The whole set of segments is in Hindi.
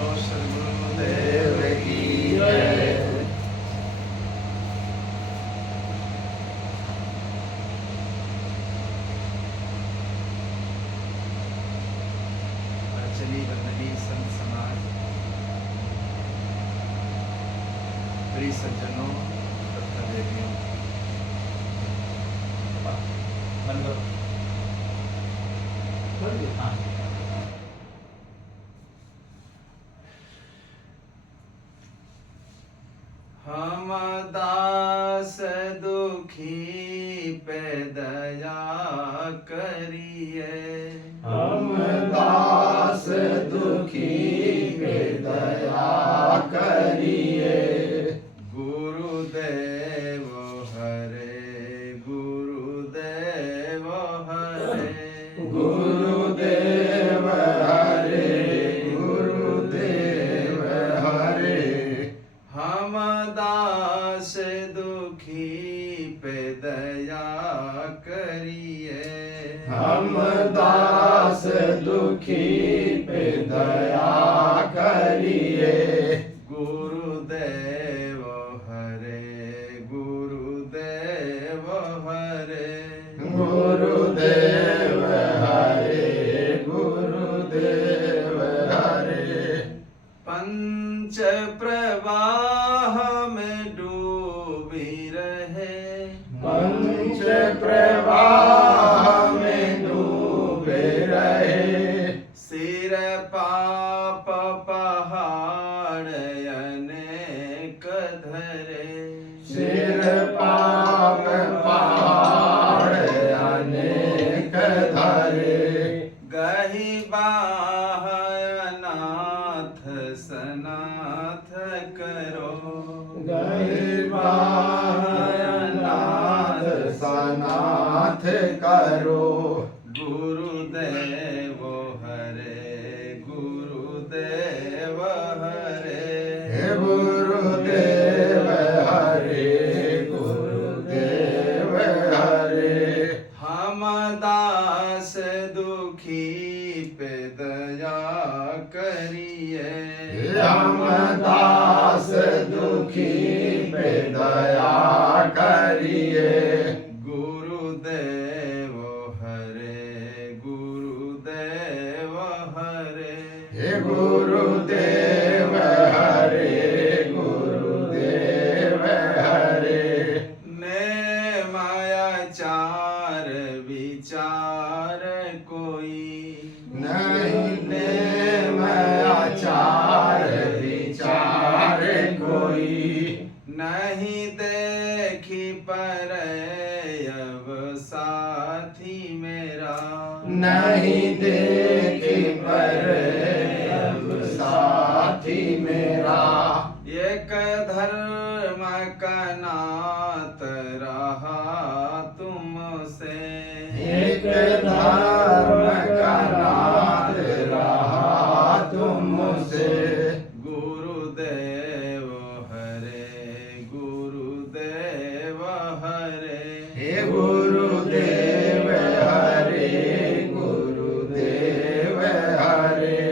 सद्गुरुदेव की जय। चली वंदनी संत समाज, प्रिय सज्जनों तथा देवियों, हम दास दुखी पे दया करिए, हम दास दुखी पे दया करिए। गुरुदेव हरे गुरुदेव हरे गुरुदेव हरे गुरुदेव हरे। हम दास दुखी पे दया करिए, हम दास दुखी पे दया करिए। गुरुदेव हरे गुरुदेव हरे गुरुदेव हरे गुरुदेव हरे। पंच प्रवाह में डूबी रहे, पंच प्रवाह में डूबे रहे। सिर पाप पहाड़ अनेक धरे, सिर पाप पहाड़ अनेक धरे। गही बाह अनाथ सनाथ करो, गरीबानाथ सनाथ करो। गुरुदेव हरे गुरुदेव हरे हे गुरुदेव हरे गुरुदेव हरे। हम दास दुखी पे दया करिए, हम दास दुखी पे दया करिए। गुरुदेव हरे गुरुदेव हरे हे गुरुदेव हरे गुरुदेव हरे। ने मायाचार विचार कोई नहीं ने मायाचार विचार कोई। नहीं देखी पर अब साथी मेरा, नहीं देखी पर अब साथी मेरा। एक धर्म का नात रहा तुमसे, एक धर्म का नाथ रहा तुमसे। गुरुदेव हरे गुरुदेव हरे हे गुरुदेव हरे गुरुदेव हरे।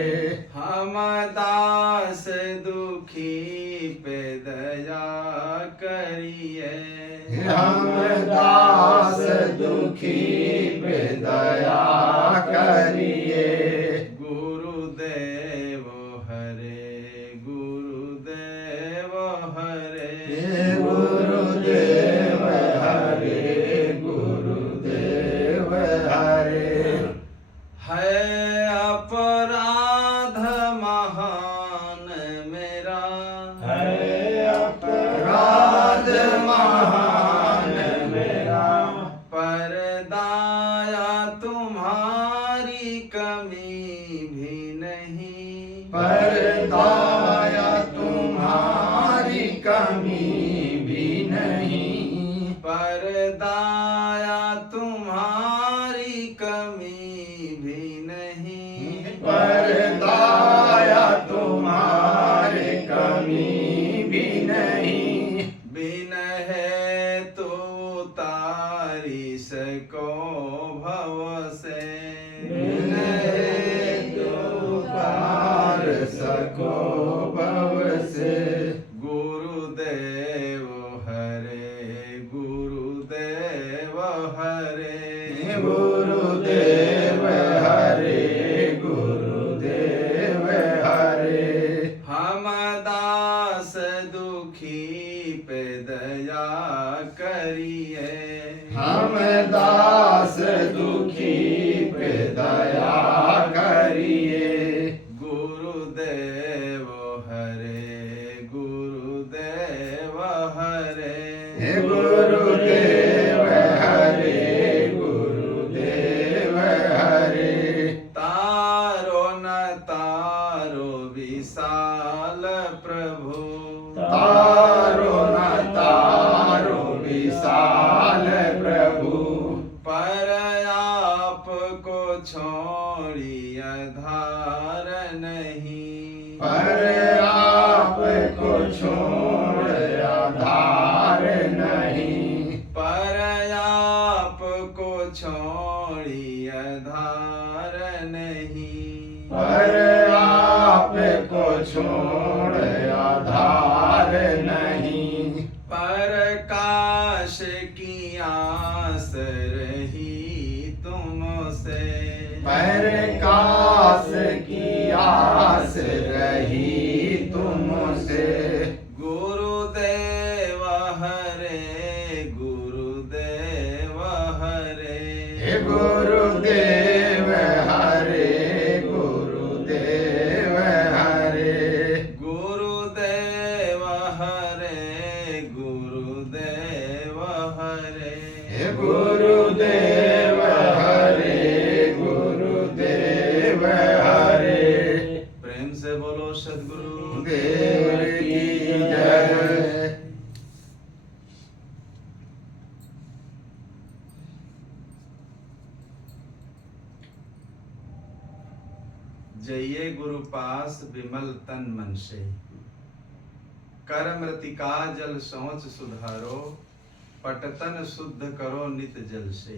हम दास दुखी पे दया करिए, हम दास दुखी पे दया करिए। गुरुदेव हरे गुरुदेव हरे हे गुरुदेव हरे गुरुदेव हरे। है अपराध महान मेरा, है अपराध महान मेरा। पर दाया तुम्हारी कमी भी नहीं, पर दाया तुम्हारी कमी भी नहीं। पर दाया तुम्हारी कमी भी नहीं। पर दाया तुम्हारी कमी भी नहीं। बिन है तो तारी सको भव से, बिन है तो तार सको छोड़ी आधार नहीं, पर आपको छोड़ आधार नहीं, पर आपको छोड़ी आधार नहीं, पर आपको छोड़ आधार नहीं, पर काश की आस रही तुमसे, पर काश की आस रही तुमसे, गुरुदेव हरे गुरुदेव हरे, हे गुरुदेव हरे गुरुदेव हरे, गुरुदेव हरे गुरुदेव हरे, हे गुरुदेव हरे गुरुदेव हरे। प्रेम से बोलो सद्गुरु देव की जय। जइये गुरु पास विमल तन मन से, कर मृतिका जल सोच सुधारो, पटतन शुद्ध करो नित जल से,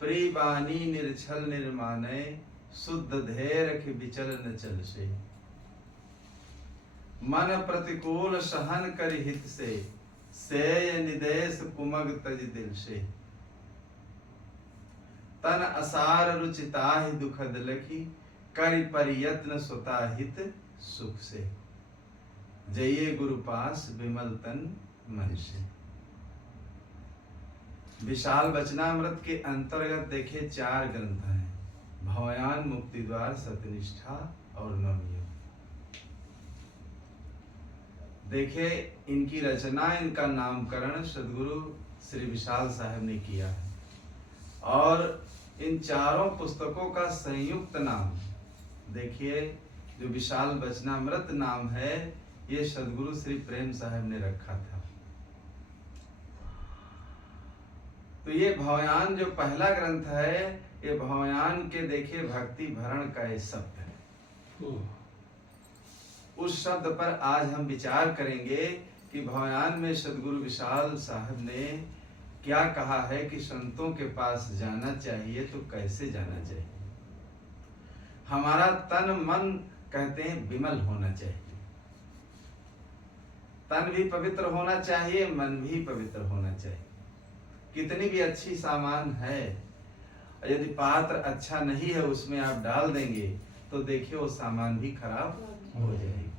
प्रिय बानी निर्छल निर्माने, शुद्ध धेर रख विचल न चल से, मन प्रतिकूल सहन कर हित से, सेय निदेश कुमग तज दिल से, तन असार रुचिता ही दुखद लखी, करि परियत्न सुता हित सुख से, जइये गुरु पास विमल तन मन से। विशाल वचनामृत के अंतर्गत देखे 4 ग्रंथ हैं, भवयान, मुक्ति द्वार, सत्यनिष्ठा और नवयोग। देखे इनकी रचना, इनका नामकरण सदगुरु श्री विशाल साहब ने किया है, और इन चारों पुस्तकों का संयुक्त नाम देखिए, जो विशाल वचनामृत नाम है, ये सदगुरु श्री प्रेम साहब ने रखा था। तो ये भवयान जो पहला ग्रंथ है, ये भवयान के देखिए भक्ति भरण का ये शब्द है। उस शब्द पर आज हम विचार करेंगे कि भवयान में सदगुरु विशाल साहब ने क्या कहा है कि संतों के पास जाना चाहिए तो कैसे जाना चाहिए। हमारा तन मन कहते हैं विमल होना चाहिए, तन भी पवित्र होना चाहिए, मन भी पवित्र होना चाहिए। कितनी भी अच्छी सामान है, यदि पात्र अच्छा नहीं है उसमें आप डाल देंगे तो देखिए वो सामान भी खराब हो जाएगी।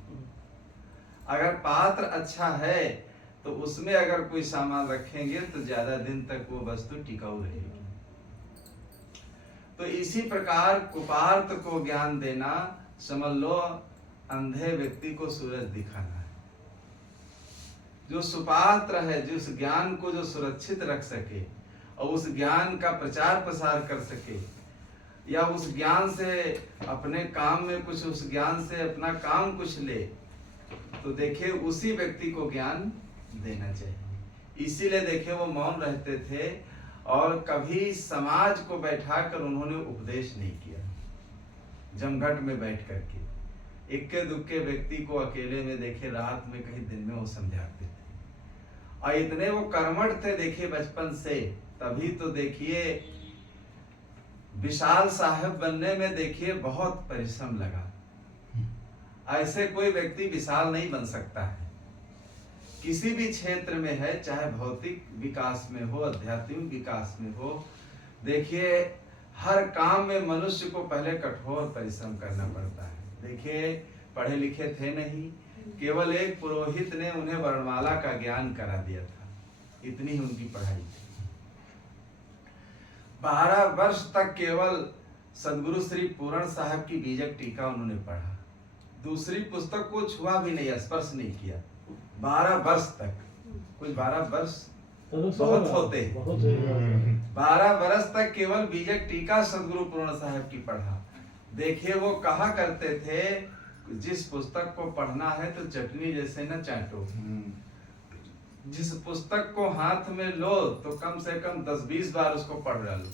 अगर पात्र अच्छा है तो उसमें अगर कोई सामान रखेंगे तो ज्यादा दिन तक वो वस्तु टिकाऊ रहेगी। तो इसी प्रकार कुपार्थ को ज्ञान देना, समझ लो अंधे व्यक्ति को सूरज दिखाना है। जो सुपात्र है, जिस ज्ञान को जो सुरक्षित रख सके और उस ज्ञान का प्रचार प्रसार कर सके, या उस ज्ञान से अपने काम में कुछ, उस ज्ञान से अपना काम कुछ ले, तो देखिए उसी व्यक्ति को ज्ञान देना चाहिए। इसीलिए देखिए वो मौन रहते थे और कभी समाज को बैठाकर उन्होंने उपदेश नहीं किया। जमघट में बैठ करके इक्के दुक्के व्यक्ति को अकेले में देखे, रात में कहीं दिन में वो समझाते थे। और इतने वो कर्मठ थे देखिए बचपन से, तभी तो देखिए विशाल साहब बनने में देखिए बहुत परिश्रम लगा। ऐसे कोई व्यक्ति विशाल नहीं बन सकता है। किसी भी क्षेत्र में है, चाहे भौतिक विकास में हो, आध्यात्मिक विकास में हो, देखिए हर काम में मनुष्य को पहले कठोर परिश्रम करना पड़ता है। देखिए पढ़े लिखे थे नहीं, केवल एक पुरोहित ने उन्हें वर्णमाला का ज्ञान करा दिया था, इतनी ही उनकी पढ़ाई थी। 12 वर्ष तक केवल सदगुरु श्री पूर्ण साहब की बीजक टीका उन्होंने पढ़ा, दूसरी पुस्तक को छुआ भी नहीं, स्पर्श नहीं किया। 12 वर्ष तक, कुछ 12 वर्ष बहुत होते हैं। 12 वर्ष तक केवल बीजक टीका सदगुरु पूर्ण साहब की पढ़ा। देखिए वो कहा करते थे, जिस पुस्तक को पढ़ना है तो चटनी जैसे न चाटो, जिस पुस्तक को हाथ में लो तो कम से कम 10-20 बार उसको पढ़ डालो।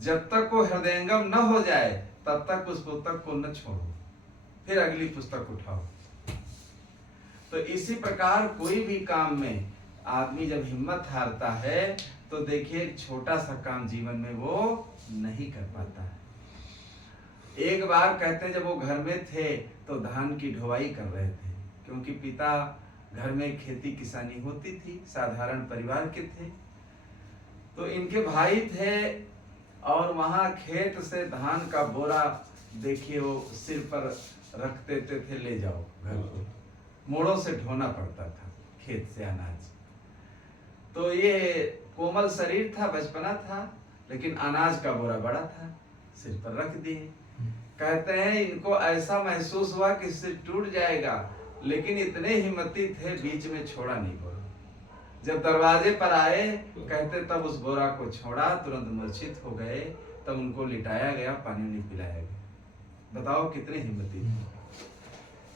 जब तक वो हृदयंगम न हो जाए तब तक उस पुस्तक को न छोड़ो, फिर अगली पुस्तक उठाओ। तो इसी प्रकार कोई भी काम में आदमी जब हिम्मत हारता है तो देखिए एक छोटा सा काम जीवन में वो नहीं कर पाता है। एक बार कहते हैं जब वो घर में थे तो धान की ढुवाई कर रहे थे, क्योंकि पिता घर में खेती किसानी होती थी, साधारण परिवार के थे। तो इनके भाई थे और वहां खेत से धान का बोरा देखिए वो सिर पर रख देते थे, ले जाओ घर को। मोड़ों से ढोना पड़ता था खेत से अनाज। तो ये कोमल शरीर था, बचपना था, लेकिन अनाज का बोरा बड़ा था, सिर पर रख दिए। कहते हैं इनको ऐसा महसूस हुआ कि सिर टूट जाएगा, लेकिन इतने हिम्मती थे बीच में छोड़ा नहीं बोरा। जब दरवाजे पर आए कहते तब उस बोरा को छोड़ा, तुरंत मूर्छित हो गए। तब उनको लिटाया गया, पानी नहीं पिलाया गया। बताओ कितने हिम्मती थे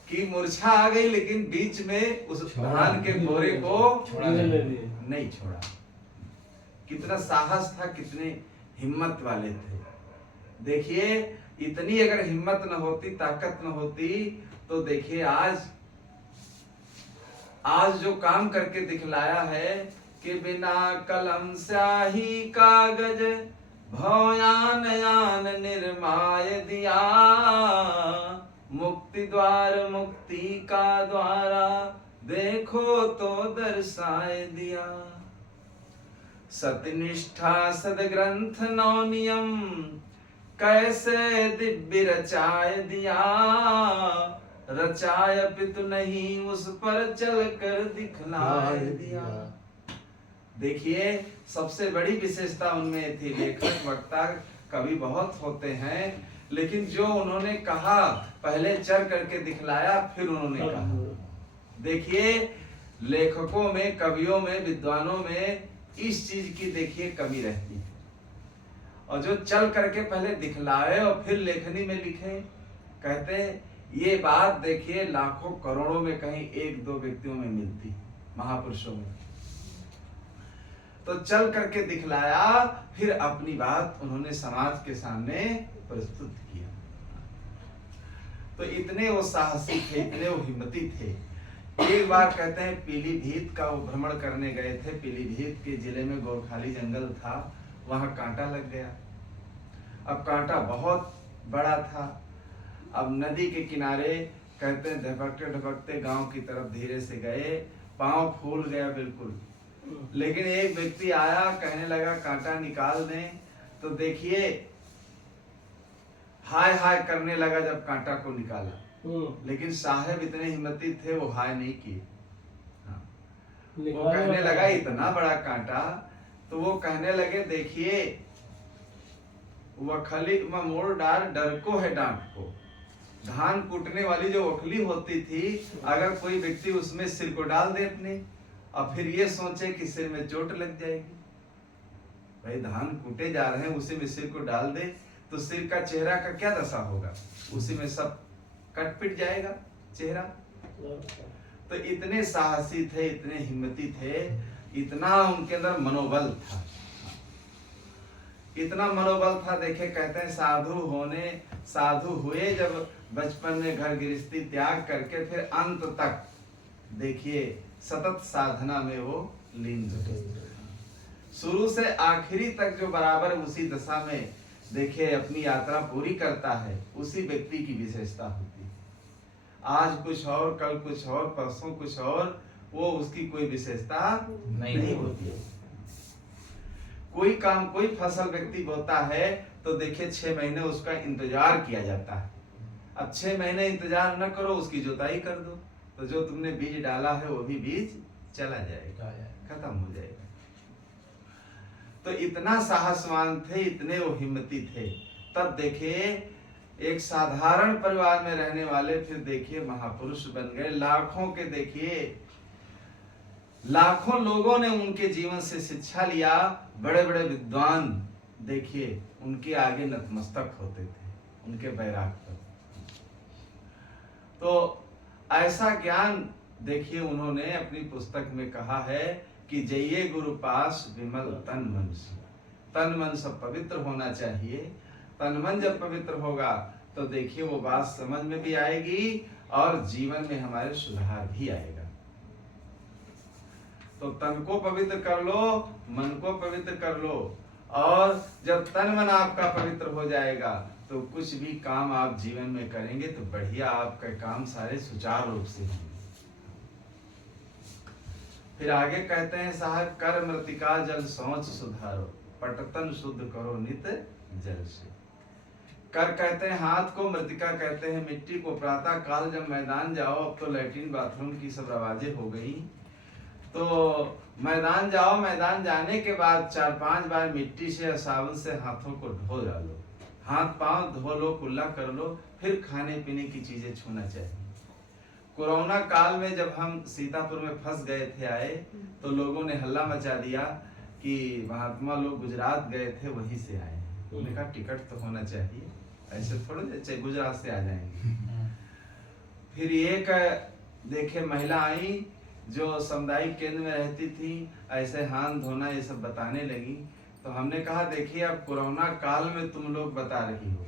कि मूर्छा आ गई लेकिन बीच में उस धान के बोरे को नहीं छोड़ा। कितना साहस था, कितने हिम्मत वाले थे। देखिए इतनी अगर हिम्मत न होती, ताकत न होती तो देखिए आज जो काम करके दिखलाया है कि बिना कलम स्याही कागज भौयान यान निर्माय दिया, मुक्ति द्वार मुक्ति का द्वारा देखो तो दर्शाए दिया। सत्यनिष्ठा सदग्रंथ नौ नियम कैसे दिव्य रचाए दिया, रचाय पितु नहीं उस पर चल कर दिखलाए दिया। देखिए सबसे बड़ी विशेषता उनमें थी। लेखक वक्ता कवि बहुत होते हैं, लेकिन जो उन्होंने कहा पहले चल करके दिखलाया फिर उन्होंने कहा। देखिए लेखकों में, कवियों में, विद्वानों में इस चीज की देखिए कमी रहती है। और जो चल करके पहले दिखलाए और फिर लेखनी में लिखे, कहते ये बात देखिए लाखों करोड़ों में कहीं एक दो व्यक्तियों में मिलती, महापुरुषों में। तो चल करके दिखलाया, फिर अपनी बात उन्होंने समाज के सामने प्रस्तुत किया। तो इतने वो साहसी थे, इतने वो हिम्मती थे। एक बार कहते हैं पीलीभीत का वो भ्रमण करने गए थे। पीलीभीत के जिले में गोरखाली जंगल था, वहां कांटा लग गया। अब कांटा बहुत बड़ा था। अब नदी के किनारे कहते हैं ढपकते ढपकते गांव की तरफ धीरे से गए, पांव फूल गया बिल्कुल। लेकिन एक व्यक्ति आया, कहने लगा कांटा निकाल दें। तो देखिए हाय हाय करने लगा जब कांटा को निकाला, लेकिन साहब इतने हिम्मती थे वो हाय नहीं किए। वो कहने लगा इतना बड़ा कांटा, तो वो कहने लगे देखिए वखली मोड़ डार डर को है डांट को। धान कूटने वाली जो वखली होती थी, अगर कोई व्यक्ति उसमें सिर को डाल दे अपने और फिर ये सोचे कि सिर में चोट लग जाएगी, भाई धान कूटे जा रहे हैं उसी में सिर को डाल दे तो सिर का चेहरा का क्या दशा होगा, उसी में सब कट पिट जाएगा चेहरा। तो इतने साहसी थे, इतने हिम्मती थे, इतना उनके अंदर मनोबल था, इतना मनोबल था। देखे कहते हैं साधु हुए जब बचपन में घर गृहस्थी त्याग करके, फिर अंत तक देखिए सतत साधना में वो लीन रहे। शुरू से आखिरी तक जो बराबर उसी दशा में देखिए अपनी यात्रा पूरी करता है, उसी व्यक्ति की विशेषता होती है। आज कुछ और, कल कुछ और, परसों कुछ और, वो उसकी कोई विशेषता नहीं होती है। कोई काम, कोई फसल व्यक्ति बोता है तो देखिए 6 महीने उसका इंतजार किया जाता है। अब 6 महीने इंतजार न करो, उसकी जुताई कर दो, तो जो तुमने बीज डाला है वो भी बीज चला जाएगा, खत्म हो जाएगा। तो इतना साहसवान थे, इतने वो हिम्मती थे। तब देखिए एक साधारण परिवार में रहने वाले फिर देखिए महापुरुष बन गए। लाखों के देखिए लाखों लोगों ने उनके जीवन से शिक्षा लिया। बड़े बड़े विद्वान देखिए उनके आगे नतमस्तक होते थे, उनके बैराग पर। तो ऐसा ज्ञान देखिए उन्होंने अपनी पुस्तक में कहा है कि जइये गुरु पास विमल तन मन से, तन मन सब पवित्र होना चाहिए। तन मन जब पवित्र होगा तो देखिए वो बात समझ में भी आएगी और जीवन में हमारे सुधार भी आएगा। तो तन को पवित्र कर लो, मन को पवित्र कर लो, और जब तन मन आपका पवित्र हो जाएगा तो कुछ भी काम आप जीवन में करेंगे तो बढ़िया आपके काम सारे सुचारू रूप से होंगे। फिर आगे कहते हैं साहब, कर मृतिका जल सोच सुधारो, पटतन शुद्ध करो नित जल से। कर कहते हैं हाथ को, मृतिका कहते हैं मिट्टी को। प्रातः काल जब मैदान जाओ, अब तो लैट्रिन बाथरूम की सब आवाजें हो गई, तो मैदान जाओ, मैदान जाने के बाद 4-5 बार मिट्टी से या साबुन से हाथों को धो डालो, हाथ पांव धो लो, कुल्ला कर लो, फिर खाने पीने की चीजें छूना चाहिए। कोरोना काल में जब हम सीतापुर में फंस गए थे आए, तो लोगों ने हल्ला मचा दिया कि महात्मा लोग गुजरात गए थे वहीं से आए हैं। उन्होंने कहा टिकट तो होना चाहिए, ऐसे थोड़े गुजरात से आ जाएंगे। फिर एक देखे महिला आई जो सामुदायिक केंद्र में रहती थी, ऐसे हाथ धोना ये सब बताने लगी। तो हमने कहा देखिए अब कोरोना काल में तुम लोग बता रही हो,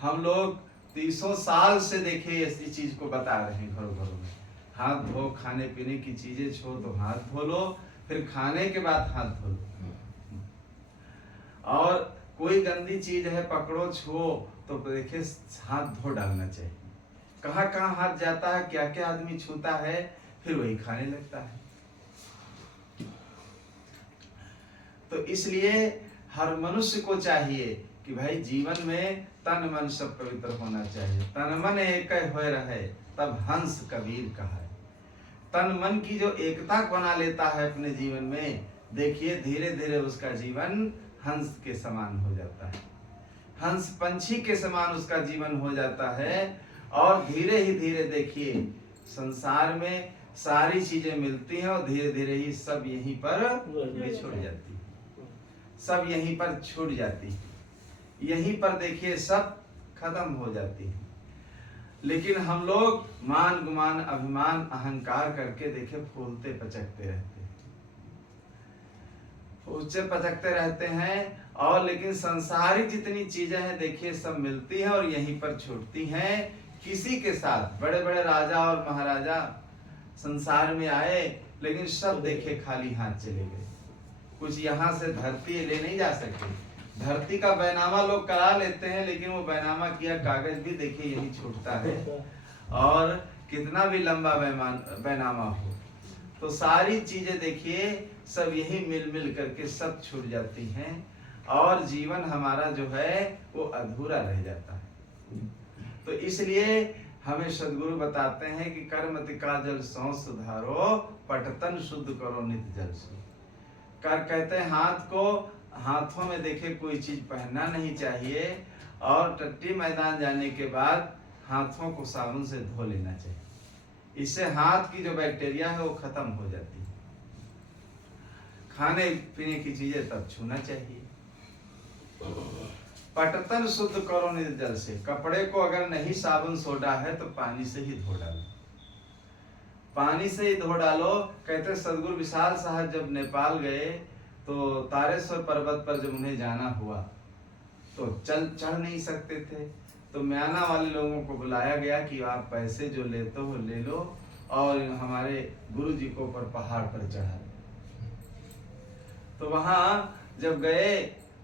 हम लोग 300 साल से देखिए इसी चीज को बता रहे हैं घरों घरों में, हाथ धो, खाने पीने की चीजें छो तो हाथ धो लो, फिर खाने के बाद हाथ धो लो, और कोई गंदी चीज है पकड़ो छो तो देखिए हाथ धो डालना चाहिए। कहाँ कहाँ हाथ जाता है, क्या क्या आदमी छूता है, फिर वही खाने लगता है। तो इसलिए हर मनुष्य को चाहिए कि भाई जीवन में तन मन सब पवित्र होना चाहिए। तन मन एक होए रहे तब हंस कबीर कहा है। तन मन की जो एकता बना लेता है अपने जीवन में, देखिए धीरे धीरे उसका जीवन हंस के समान हो जाता है, हंस पंछी के समान उसका जीवन हो जाता है। और धीरे ही धीरे देखिए संसार में सारी चीजें मिलती हैं और धीरे धीरे ही सब यहीं पर बिछुड़ जाती है, सब यहीं पर छूट जाती है, यहीं पर देखिए सब खत्म हो जाती है। लेकिन हम लोग मान गुमान अभिमान अहंकार करके देखिए फूलते पचकते रहते हैं, फूलते पचकते रहते हैं। और लेकिन संसारिक जितनी चीजें हैं देखिए सब मिलती हैं और यहीं पर छूटती हैं। किसी के साथ बड़े बड़े राजा और महाराजा संसार में आए, लेकिन सब देखे खाली हाथ चले गए। कुछ यहाँ से धरती ले नहीं जा सकते, धरती का बैनामा लोग करा लेते हैं, लेकिन वो बैनामा किया कागज भी देखिए यही छूटता है। और कितना भी लंबा बैनामा हो तो सारी चीजें देखिए सब यही मिल मिल करके सब छूट जाती हैं और जीवन हमारा जो है वो अधूरा रह जाता है। तो इसलिए हमें सदगुरु बताते हैं कि कर्मतिका जल सौ सुधारो, पटतन शुद्ध करो नित जल से। कर कहते हैं हाथ को, हाथों में देखे कोई चीज पहनना नहीं चाहिए, और टट्टी मैदान जाने के बाद हाथों को साबुन से धो लेना चाहिए। इससे हाथ की जो बैक्टीरिया है वो खत्म हो जाती है। खाने पीने की चीजें तब छूना चाहिए। पटतन शुद्ध करो नित जल से। कपड़े को अगर नहीं साबुन सोडा है तो पानी से ही धो डालो, पानी से ही धो डालो। कहते सदगुरु विशाल साहब जब नेपाल गए तो तारेश्वर पर्वत पर जब उन्हें जाना हुआ तो चढ़ नहीं सकते थे, तो म्याना वाले लोगों को बुलाया गया कि आप पैसे जो लेते हो ले लो और हमारे गुरु जी को ऊपर पहाड़ पर चढ़ा। तो वहां जब गए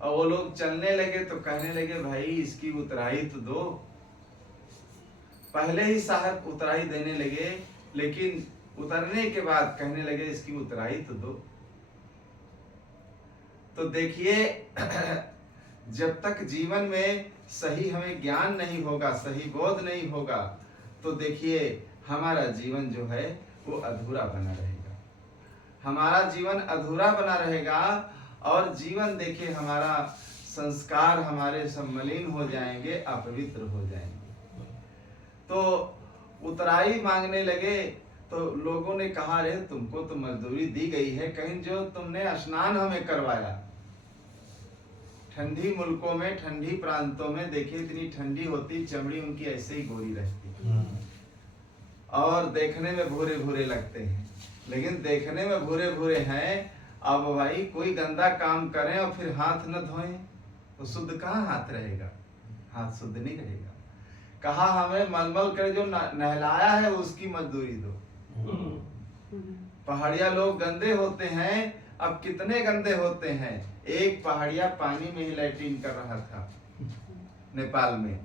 और वो लोग चलने लगे तो कहने लगे भाई इसकी उतराई तो दो। पहले ही साहब उतराई देने लगे, लेकिन उतरने के बाद कहने लगे इसकी उतराई तो दो। तो देखिए जब तक जीवन में सही हमें ज्ञान नहीं होगा, सही बोध नहीं होगा, तो देखिए हमारा जीवन जो है वो अधूरा बना रहेगा, हमारा जीवन अधूरा बना रहेगा। और जीवन देखिए हमारा संस्कार हमारे सब मलिन हो जाएंगे, अपवित्र हो जाएंगे। तो उतराई मांगने लगे तो लोगों ने कहा रे तुमको तो मजदूरी दी गई है, कहीं जो तुमने स्नान हमें करवाया। ठंडी मुल्कों में, ठंडी प्रांतों में देखिए इतनी ठंडी होती, चमड़ी उनकी ऐसे ही गोरी रहती और देखने में भूरे भूरे लगते हैं, लेकिन देखने में भूरे भूरे हैं अब भाई कोई गंदा काम करें और फिर हाथ न धोएं तो शुद्ध कहाँ हाथ रहेगा, हाथ शुद्ध नहीं रहेगा। कहा हमें मलमल कर जो नहलाया है उसकी मजदूरी दो। पहाड़िया लोग गंदे होते हैं, अब कितने गंदे होते हैं। एक पहाड़िया पानी में ही लैट्रिन कर रहा था नेपाल में,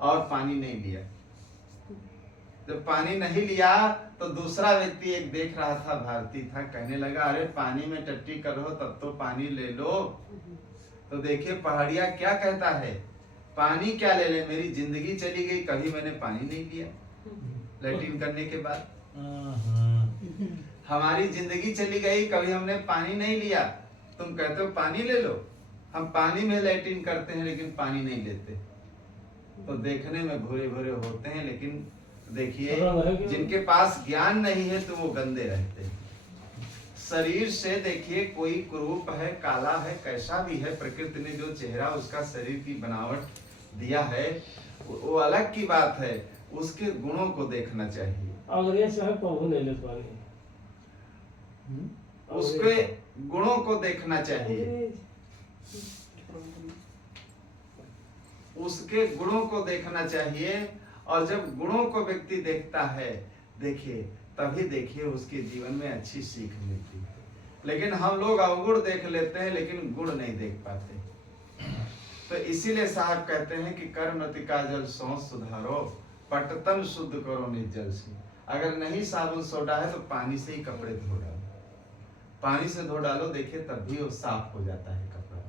और पानी नहीं लिया। जब पानी नहीं लिया तो दूसरा व्यक्ति एक देख रहा था, भारतीय था, कहने लगा अरे पानी में टट्टी करो तब तो पानी ले लो। तो देखिए पहाड़िया क्या कहता है, पानी क्या ले ले, मेरी जिंदगी चली गई, कभी मैंने पानी नहीं लिया लैट्रिन करने के बाद। हमारी जिंदगी चली गई, कभी हमने पानी नहीं लिया। तुम कहते हो पानी ले लो, हम पानी में लैट्रिन करते हैं लेकिन पानी नहीं लेते। तो देखने में भूरे भूरे होते हैं, लेकिन देखिए जिनके पास ज्ञान नहीं है तो वो गंदे रहते हैं। शरीर से देखिए कोई कुरूप है, काला है, कैसा भी है, प्रकृति ने जो चेहरा उसका शरीर की बनावट दिया है वो अलग की बात है, उसके गुणों को देखना चाहिए। अंग्रेज है प्रभु नहीं ले पानी, उसके गुणों को देखना चाहिए, उसके गुणों को देखना चाहिए। और जब गुणों को व्यक्ति देखता है, देखिए तभी देखिए उसके जीवन में अच्छी सीख मिलती है। लेकिन हम लोग अवगुण देख लेते हैं लेकिन गुण नहीं देख पाते। तो इसीलिए साहब कहते हैं कि कर्मृतिका जल सो सुधारो, पटतन शुद्ध करो निर्जल से। अगर नहीं साबुन सोडा है तो पानी से ही कपड़े धो डालो, पानी से धो डालो, देखिए तब भी वो साफ हो जाता है कपड़ा।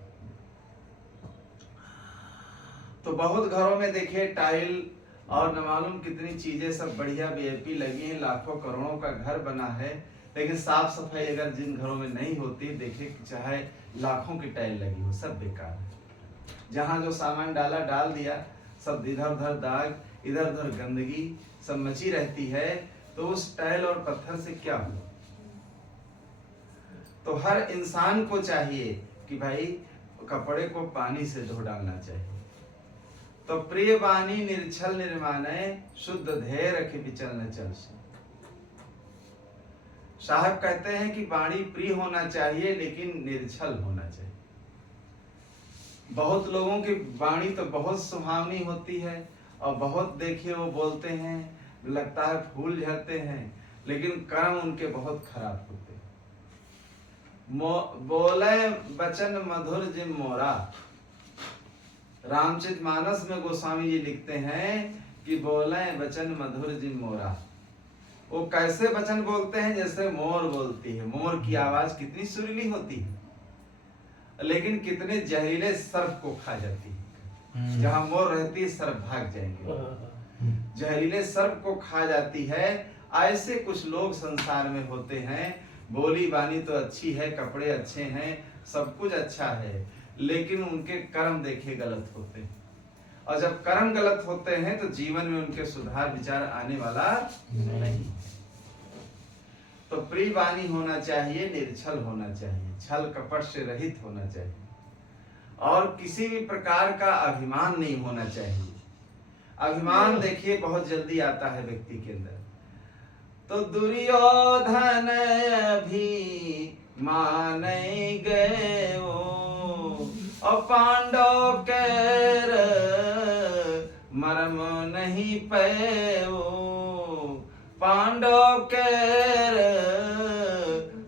तो बहुत घरों में देखिए टाइल और न मालूम कितनी चीजें सब बढ़िया वीआईपी लगी हैं, लाखों करोड़ों का घर बना है, लेकिन साफ सफाई अगर जिन घरों में नहीं होती, देखिए चाहे लाखों की टाइल लगी हो, सब बेकार है। जहाँ जो सामान डाला डाल दिया, सब इधर उधर दाग, इधर उधर गंदगी सब मची रहती है, तो उस टाइल और पत्थर से क्या हो। तो हर इंसान को चाहिए कि भाई कपड़े को पानी से धो डालना चाहिए। तो प्रिय वाणी निर्छल निर्माणय, शुद्ध ध्येय रखे विचल न चल से। साहब कहते हैं कि वाणी प्रिय होना चाहिए लेकिन निर्छल होना चाहिए। बहुत लोगों की वाणी तो बहुत सुहावनी होती है और बहुत देखिए वो बोलते हैं, लगता है फूल झड़ते हैं, लेकिन कर्म उनके बहुत खराब होते हैं। बोले बचन मधुर जिम मोरा। रामचरितमानस में गोस्वामी जी लिखते हैं कि बोले वचन मधुर जिम मोरा। वो कैसे वचन बोलते हैं, जैसे मोर बोलती है। मोर की आवाज कितनी सुरीली होती है, लेकिन कितने जहरीले सर्प को खा जाती है। जहां मोर रहती है सर्प भाग जाएंगे, जहरीले सर्प को खा जाती है। ऐसे कुछ लोग संसार में होते हैं। बोली बानी तो अच्छी है, कपड़े अच्छे हैं, सब कुछ अच्छा है, लेकिन उनके कर्म देखे गलत होते हैं। और जब कर्म गलत होते हैं तो जीवन में उनके सुधार विचार आने वाला नहीं। तो प्रिय वाणी होना चाहिए, निर्छल होना चाहिए, छल कपट से रहित होना चाहिए, और किसी भी प्रकार का अभिमान नहीं होना चाहिए। अभिमान देखिए बहुत जल्दी आता है व्यक्ति के अंदर। तो दुर्योधन भी मान गए और पांडव केर मरम नहीं पैओ, पांडव केर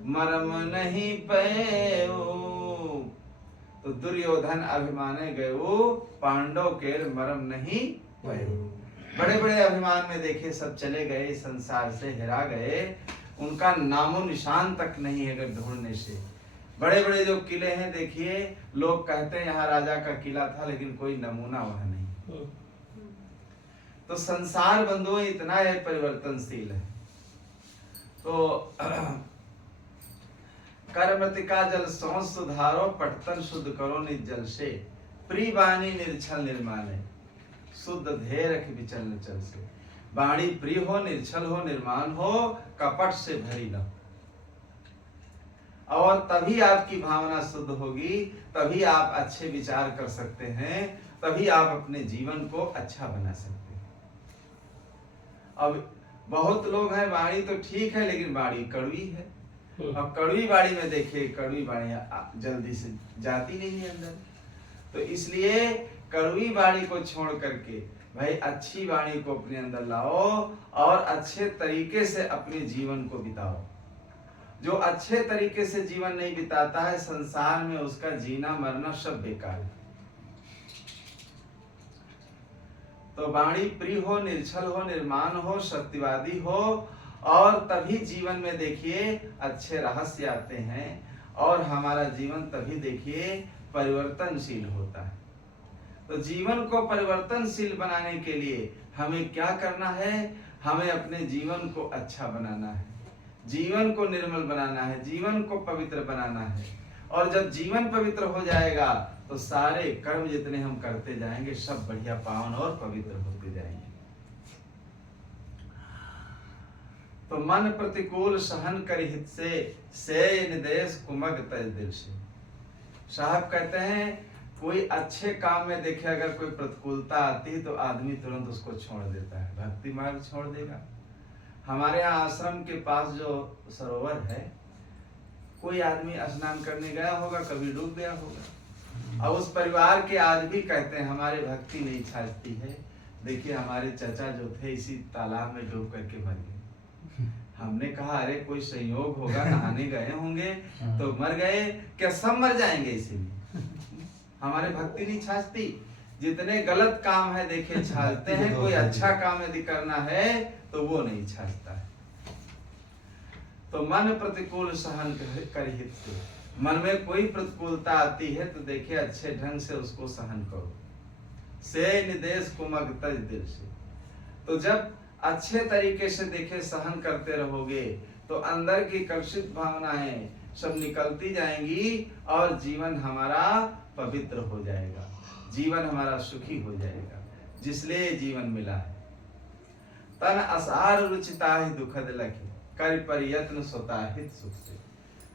मरम नहीं पैओ। तो दुर्योधन अभिमाने गयो, पांडव केर मरम नहीं पैओ। बड़े बड़े अभिमान में देखे सब चले गए, संसार से हिरा गए, उनका नामो निशान तक नहीं है अगर ढूंढने से। बड़े बड़े जो किले हैं देखिए, लोग कहते हैं यहाँ राजा का किला था, लेकिन कोई नमूना वहां नहीं। तो संसार बंधुओं इतना है परिवर्तनशील है। तो कर्मृतिका जल सो सुधारो, पटतन शुद्ध करो निर्जल से। प्रिय वाणी निर्छल निर्माणे, शुद्ध ध्येय रख विचल न चल से। वाणी प्रिय हो, निर्छल हो, निर्माण हो, कपट से भरी न, और तभी आपकी भावना शुद्ध होगी, तभी आप अच्छे विचार कर सकते हैं, तभी आप अपने जीवन को अच्छा बना सकते हैं। अब बहुत लोग हैं वाणी तो ठीक है लेकिन वाणी कड़वी है, अब कड़वी बाड़ी में देखिए, कड़वी बाड़ी जल्दी से जाती नहीं है अंदर। तो इसलिए कड़वी बाड़ी को छोड़ करके भाई अच्छी वाणी को अपने अंदर लाओ और अच्छे तरीके से अपने जीवन को बिताओ। जो अच्छे तरीके से जीवन नहीं बिताता है, संसार में उसका जीना मरना सब बेकार है। तो वाणी प्रिय हो, निर्छल हो, निर्माण हो, सत्यवादी हो, और तभी जीवन में देखिए अच्छे रहस्य आते हैं और हमारा जीवन तभी देखिए परिवर्तनशील होता है। तो जीवन को परिवर्तनशील बनाने के लिए हमें क्या करना है? हमें अपने जीवन को अच्छा बनाना है, जीवन को निर्मल बनाना है, जीवन को पवित्र बनाना है। और जब जीवन पवित्र हो जाएगा तो सारे कर्म जितने हम करते जाएंगे सब बढ़िया पावन और पवित्र होते जाएंगे। तो मन प्रतिकूल सहन कर हित से निदेश कुमग तज दिल से। साहब कहते हैं कोई अच्छे काम में देखे अगर कोई प्रतिकूलता आती है तो आदमी तुरंत उसको छोड़ देता है, भक्ति मार्ग छोड़ देगा। हमारे यहाँ आश्रम के पास जो सरोवर है, कोई आदमी स्नान करने गया होगा, कभी डूब गया होगा, और उस परिवार के आज भी कहते हैं हमारे भक्ति नहीं छाजती है। देखिए हमारे चाचा जो थे इसी तालाब में डूब करके मर गए। हमने कहा अरे कोई संयोग होगा, नहाने गए होंगे तो मर गए क्या? सब मर जाएंगे इसीलिए। हमारे भक्ति नहीं छाजती। जितने गलत काम है देखिए छाजते हैं, कोई अच्छा काम यदि करना है तो वो नहीं छाजता है। तो मन प्रतिकूल सहन कर हित से, मन में कोई प्रतिकूलता आती है तो देखिए अच्छे ढंग से उसको सहन करो। से निदेश कुमग तज दिल से। तो जब अच्छे तरीके से देखे सहन करते रहोगे तो अंदर की कलुषित भावनाएं सब निकलती जाएंगी और जीवन हमारा पवित्र हो जाएगा, जीवन हमारा सुखी हो जाएगा, जिसलिए जीवन मिला है। तन असार रुचिता ही दुखद लखी, कर प्रयत्न स्वता हित सुख से।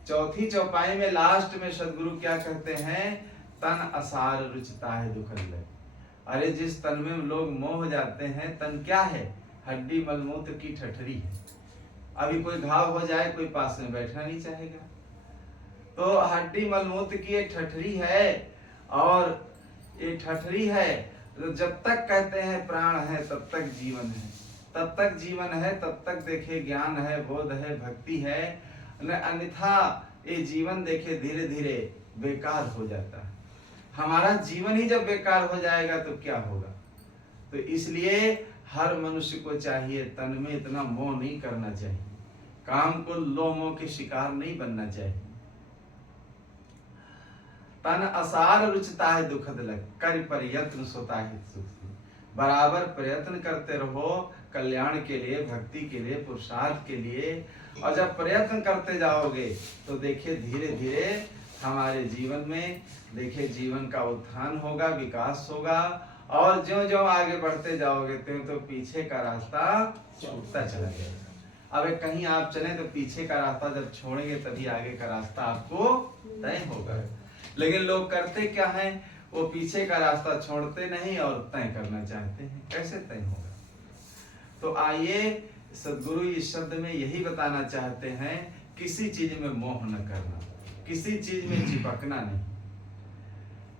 चौथी चौपाई में लास्ट में सदगुरु क्या कहते हैं? तन असार रुचिता है दुखद लखी। अरे जिस तन में लोग मोह जाते हैं, तन क्या है? हड्डी मलमूत्र की ठठरी है। अभी कोई घाव हो जाए कोई पास में बैठना नहीं चाहेगा। तो हड्डी मलमूत्र की एक ठठरी है, और ये ठठरी है तो जब तक कहते हैं प्राण है तब तक जीवन है, तब तक जीवन है, तब तक देखे ज्ञान है, बोध है, भक्ति है। अन्यथा ये जीवन देखे धीरे धीरे बेकार हो जाता है। हमारा जीवन ही जब बेकार हो जाएगा तो क्या होगा? तो इसलिए हर मनुष्य को चाहिए तन में इतना मोह नहीं करना चाहिए, काम को लोभ मोह के शिकार नहीं बनना चाहिए। तन असार रुचता है दुखद लग, कर प्रयत्न स्वता हित सुख से। बराबर प्रयत्न करते रहो कल्याण के लिए, भक्ति के लिए, पुरुषार्थ के लिए। और जब प्रयत्न करते जाओगे तो देखिए धीरे धीरे हमारे जीवन में देखिए जीवन का उत्थान होगा, विकास होगा। और ज्यों ज्यों आगे बढ़ते जाओगे त्यों तो पीछे का रास्ता छूटता चला जाएगा। अब कहीं आप चलें तो पीछे का रास्ता जब छोड़ेंगे तभी आगे का रास्ता आपको तय होगा। लेकिन लोग करते क्या हैं? वो पीछे का रास्ता छोड़ते नहीं और तय करना चाहते हैं। कैसे तय होगा? तो आइए सदगुरु इस शब्द में यही बताना चाहते हैं, किसी चीज में मोह न करना, किसी चीज में चिपकना नहीं,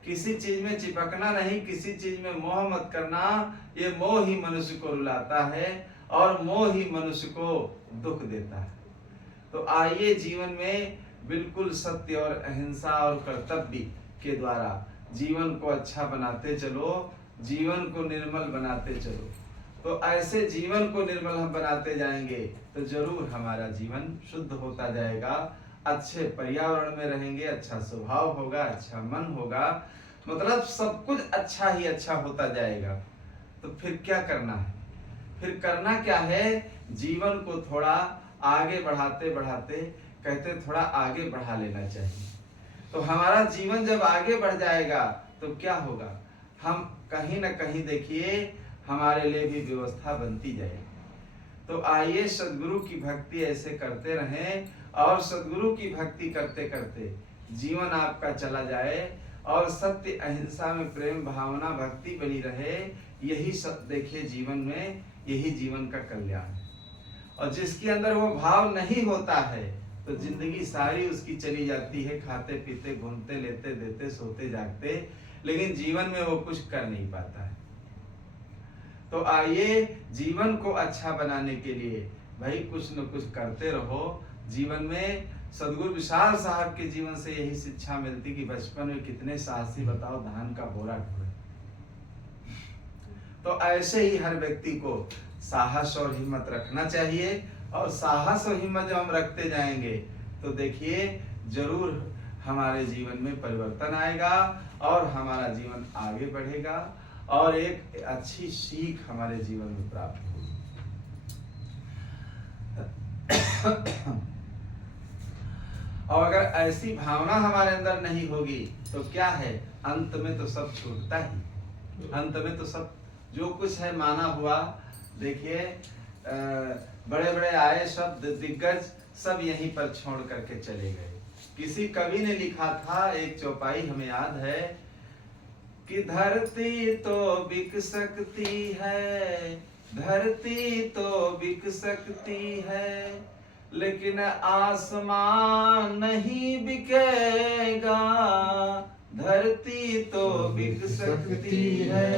किसी चीज में चिपकना नहीं, किसी चीज में मोह मत करना। ये मोह ही मनुष्य को रुलाता है और मोह ही मनुष्य को दुख देता है। तो आइए जीवन में बिल्कुल सत्य और अहिंसा और कर्तव्य के द्वारा जीवन को अच्छा बनाते चलो, जीवन को निर्मल बनाते चलो। तो ऐसे जीवन को निर्मल हम बनाते जाएंगे तो जरूर हमारा जीवन शुद्ध होता जाएगा, अच्छे पर्यावरण में रहेंगे, अच्छा स्वभाव होगा, अच्छा मन होगा, मतलब सब कुछ अच्छा ही अच्छा होता जाएगा। तो फिर क्या करना है? फिर करना क्या है? जीवन को थोड़ा आगे बढ़ाते बढ़ाते कहते थोड़ा आगे बढ़ा लेना चाहिए। तो हमारा जीवन जब आगे बढ़ जाएगा तो क्या होगा? हम कहीं ना कहीं देखिए हमारे लिए भी व्यवस्था बनती जाएगी। तो आइए सदगुरु की भक्ति ऐसे करते रहें और सदगुरु की भक्ति करते करते जीवन आपका चला जाए और सत्य अहिंसा में प्रेम भावना भक्ति बनी रहे। यही सब देखिए जीवन में, यही जीवन का कल्याण है। और जिसके अंदर वो भाव नहीं होता है तो तो जिंदगी सारी उसकी चली जाती है, खाते पीते घूमते लेते देते सोते जागते, लेकिन जीवन में वो कुछ कर नहीं पाता है। तो आइए जीवन को अच्छा बनाने के लिए भाई कुछ न कुछ करते रहो जीवन में। सदगुरु विशाल साहब के जीवन से यही शिक्षा मिलती कि बचपन में कितने साहसी, बताओ, धान का बोरा ढोए। तो ऐसे ही हर व्यक्ति को साहस और हिम्मत रखना चाहिए, और साहस और हिम्मत जब हम रखते जाएंगे तो देखिए जरूर हमारे जीवन में परिवर्तन आएगा और हमारा जीवन आगे बढ़ेगा और एक अच्छी सीख हमारे जीवन में प्राप्त होगी। और अगर ऐसी भावना हमारे अंदर नहीं होगी तो क्या है, अंत में तो सब छूटता ही, अंत में तो सब जो कुछ है माना हुआ। देखिए बड़े बड़े आए सब दिग्गज सब यहीं पर छोड़ करके चले गए। किसी कवि ने लिखा था, एक चौपाई हमें याद है कि धरती तो बिक सकती है, धरती तो बिक सकती है, लेकिन आसमान नहीं बिकेगा। धरती तो बिक सकती है,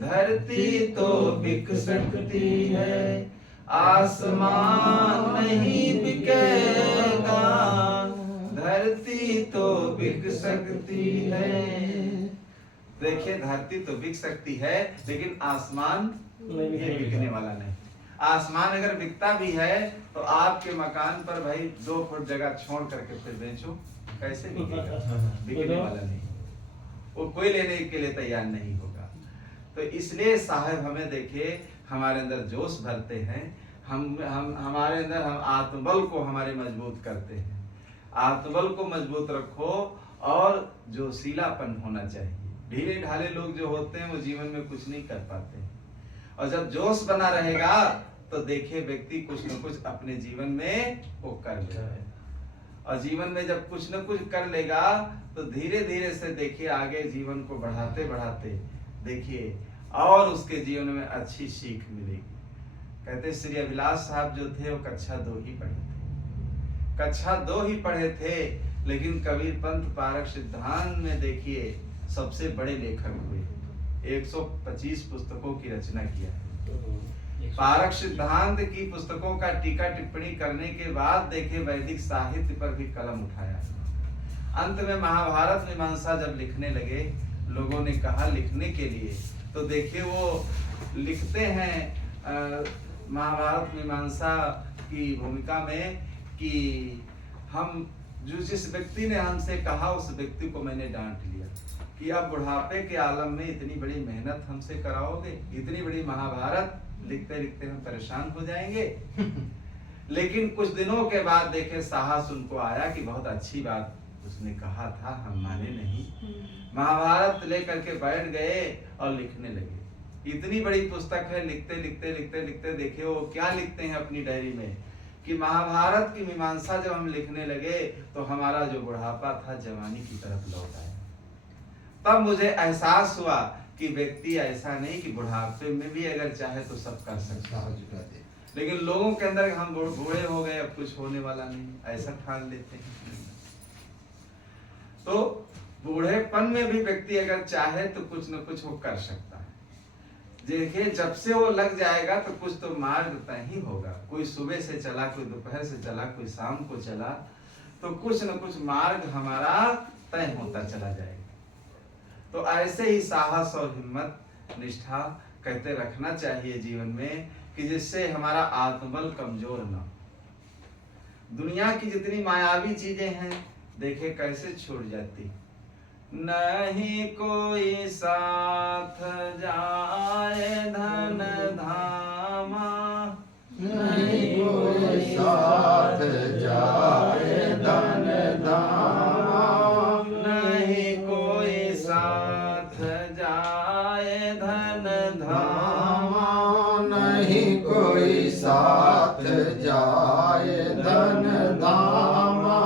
धरती तो बिक सकती है, आसमान नहीं बिकेगा। धरती तो बिक सकती है। देखिए धरती तो बिक सकती है लेकिन आसमान नहीं बिकने वाला नहीं। आसमान अगर बिकता भी है तो आपके मकान पर भाई 2 फुट जगह छोड़ करके फिर बेचो, कैसे बिकेगा? बिकने वाला नहीं, वो कोई लेने के लिए तैयार नहीं होगा। तो इसलिए साहब हमें देखिए हमारे अंदर जोश भरते हैं, हम हमारे अंदर हम आत्मबल को हमारे मजबूत करते हैं। आत्मबल को मजबूत रखो और जोशीलापन होना चाहिए। ढीले ढाले लोग जो होते हैं वो जीवन में कुछ नहीं कर पाते, और जब जोश बना रहेगा तो देखिए व्यक्ति कुछ न कुछ अपने जीवन में वो कर लेगा। और जीवन में जब कुछ न कुछ कर लेगा तो धीरे धीरे से देखिए आगे जीवन को बढ़ाते बढ़ाते देखिए और उसके जीवन में अच्छी सीख मिलेगी। कहते श्री अभिलाष साहब जो थे वो कक्षा 2 ही पढ़े थे, कक्षा 2 ही पढ़े थे, लेकिन कबीर पंथ पारक सिद्धांत में देखिए सबसे बड़े लेखक हुए। 125 पुस्तकों की रचना किया है। पारक सिद्धांत की पुस्तकों का टीका टिप्पणी करने के बाद देखिए वैदिक साहित्य पर भी कलम उठाया। अंत में महाभारत मीमांसा जब लिखने लगे, लोगों ने कहा लिखने के लिए, तो देखिए वो लिखते हैं महाभारत मीमांसा की भूमिका में कि हम जिस व्यक्ति ने हमसे कहा उस व्यक्ति को मैंने डांट लिया कि अब बुढ़ापे के आलम में इतनी बड़ी मेहनत हमसे कराओगे, इतनी बड़ी महाभारत लिखते लिखते हम परेशान हो जाएंगे। लेकिन कुछ दिनों के बाद देखे साहस उनको आया कि बहुत अच्छी बात उसने कहा था, हम माने नहीं। महाभारत लेकर के बैठ गए और लिखने लगे। इतनी बड़ी पुस्तक है, लिखते लिखते लिखते लिखते देखिए वो क्या लिखते हैं अपनी डायरी में कि महाभारत की मीमांसा जब हम लिखने लगे तो हमारा जो बुढ़ापा था जवानी की तरफ लौट आया। तब मुझे एहसास हुआ कि व्यक्ति ऐसा नहीं कि बुढ़ापे में भी अगर चाहे तो सब कर सकता है, लेकिन लोगों के अंदर हम बूढ़े हो गए अब कुछ होने वाला नहीं, ऐसा ठान लेते हैं। तो बूढ़ेपन में भी व्यक्ति अगर चाहे तो कुछ न कुछ वो कर सकता है। देखिए जब से वो लग जाएगा तो कुछ तो मार्ग तय ही होगा। कोई सुबह से चला, कोई दोपहर से चला, कोई शाम को चला, तो कुछ न कुछ मार्ग हमारा तय होता चला जाएगा। तो ऐसे ही साहस और हिम्मत निष्ठा कहते रखना चाहिए जीवन में कि जिससे हमारा आत्मबल कमजोर न हो। दुनिया की जितनी मायावी चीजें हैं देखिए कैसे छूट जाती। नहीं कोई साथ जाए धन धामा, नहीं कोई साथ जाए धन धामा, नहीं कोई साथ जाए धन धामा, नहीं कोई साथ जाए धन धामा,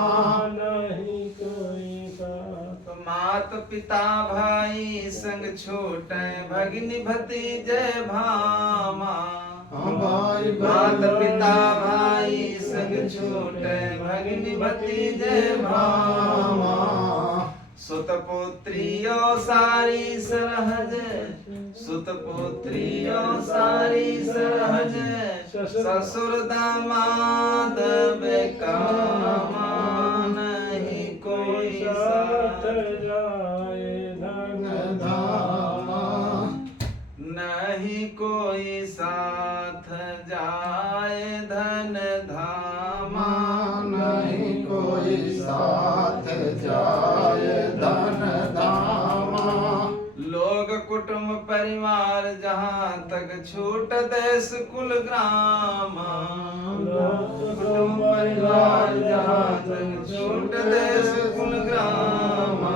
मात पिता भाई संग छोटे भगिनी भतीजे भामा, भाई मात पिता भाई संग छूटे भगिनी भतीजे भामा सुत पुत्रियो सारी सरहज सुत पुत्रियो सारी सरहज ससुर दामाद बेकामा नहीं कोई साथ जाए धन धामा नहीं कोई साथ जाए धन धामा नहीं कोई साथ जाए धन धामा लोग कुटुंब परिवार जहाँ तक छूट देश कुल ग्राम कुटुंब परिवार जहाँ तक छूट देश कुल ग्राम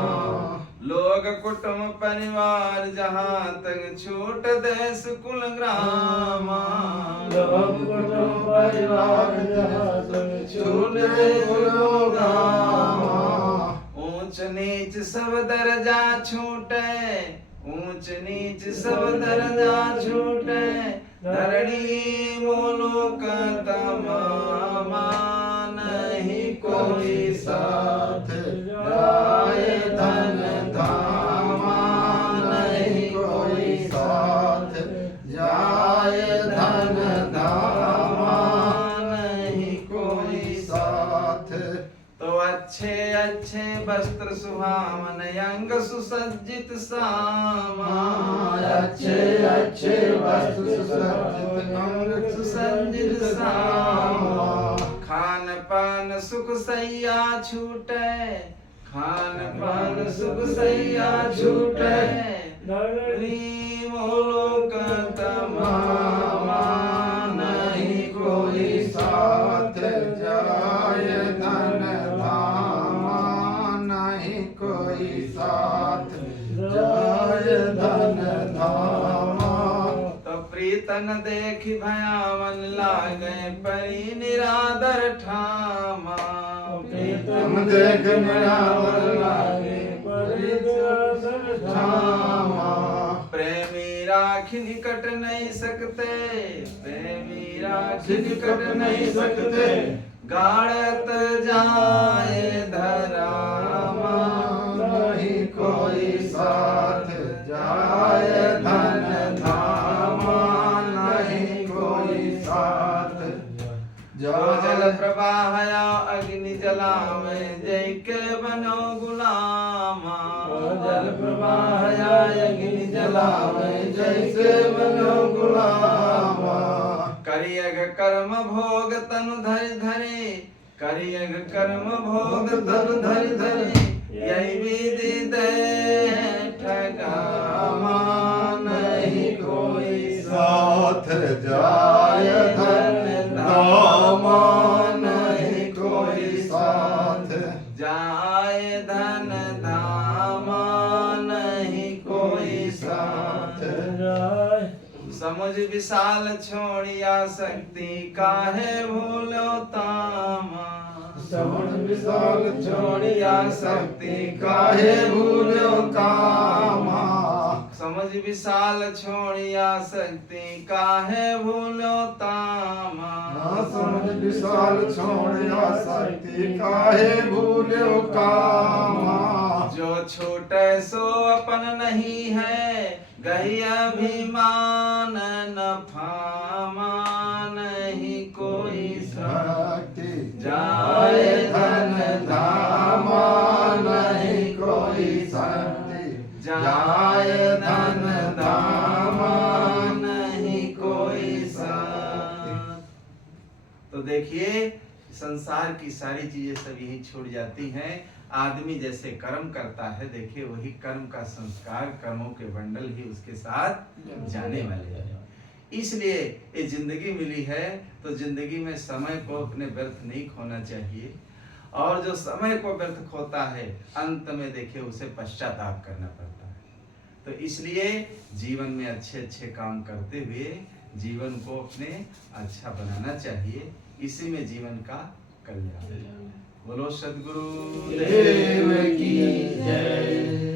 लोग कुटुंब परिवार जहाँ तक छूट देश कुल ग्राम लोग कुटुंब परिवार जहाँ तक छूट देश कुल ग्राम ऊंच नीच सब दर्जा छूटे ऊंच नीच सब दर्जा छूटे धरणी मोलोक तमामा नहीं कोई साथ जाए धन धामा नहीं कोई साथ जाए धन धामा नहीं कोई साथ तो अच्छे अच्छे वस्त्र सुहावन अंग सुसज्जित सामा अच्छे अच्छे वस्त्र सुसज्जित अंग सुसज्जित सामा खान पान सुख सैया छूटे खान पान सुख सैया छूटे धरणी मोलोक तमामा नहीं कोई साथ जाए धन धामा नहीं कोई साथ जाए धन धामा तो प्रीतन देखी भयावन लागे परी निरादर ठामा प्रीतम देख निरादर लागे परी निरादर ठामा प्रेमी राखी निकट नहीं सकते प्रेमी राखी निकट नहीं सकते गाड़त जाए धरामा नहीं कोई साथ जाए धन धामा नहीं कोई साथ जो जल प्रवाह या अग्नि जलावे जय के बनो गुलामा जल प्रवाह या अग्नि जलावे जैसे बनो गुलामा करियग कर्म भोग तनु धरि धरि करियग कर्म भोग तनु धरि धरि यही विधि दे ठगामा नहीं कोई साथ जाए धन धामा नहीं कोई साथ जाए धन धामा नहीं कोई साथ जाए समुझ विशाल छोड़िया शक्ति काहे भूलो तामा समुद्र विशाल छोड़िया शक्ति काहे भूलो कामा समझ विशाल छोड़िया शक्ति काहे भूलो तामा समुद्र विशाल छोड़िया शक्ति काहे भूलो कामा जो छोटे सो अपन नहीं है गही अभिमान न फामा नहीं कोई शक्ति जाए धन धामा नहीं कोई शक्ति जाए धन धामा नहीं कोई साथ। तो देखिए संसार की सारी चीजें सब यही छूट जाती हैं। आदमी जैसे कर्म करता है, देखिए वही कर्म का संस्कार, कर्मों के बंडल ही उसके साथ जाने वाले हैं। इसलिए ये जिंदगी मिली है तो जिंदगी में समय को अपने व्यर्थ नहीं खोना चाहिए, और जो समय को व्यर्थ खोता है अंत में देखिए उसे पश्चाताप करना पड़ता है। तो इसलिए जीवन में अच्छे अच्छे काम करते हुए जीवन को अपने अच्छा बनाना चाहिए, इसी में जीवन का कल्याण। बोलो सद्गुरु देव की जय।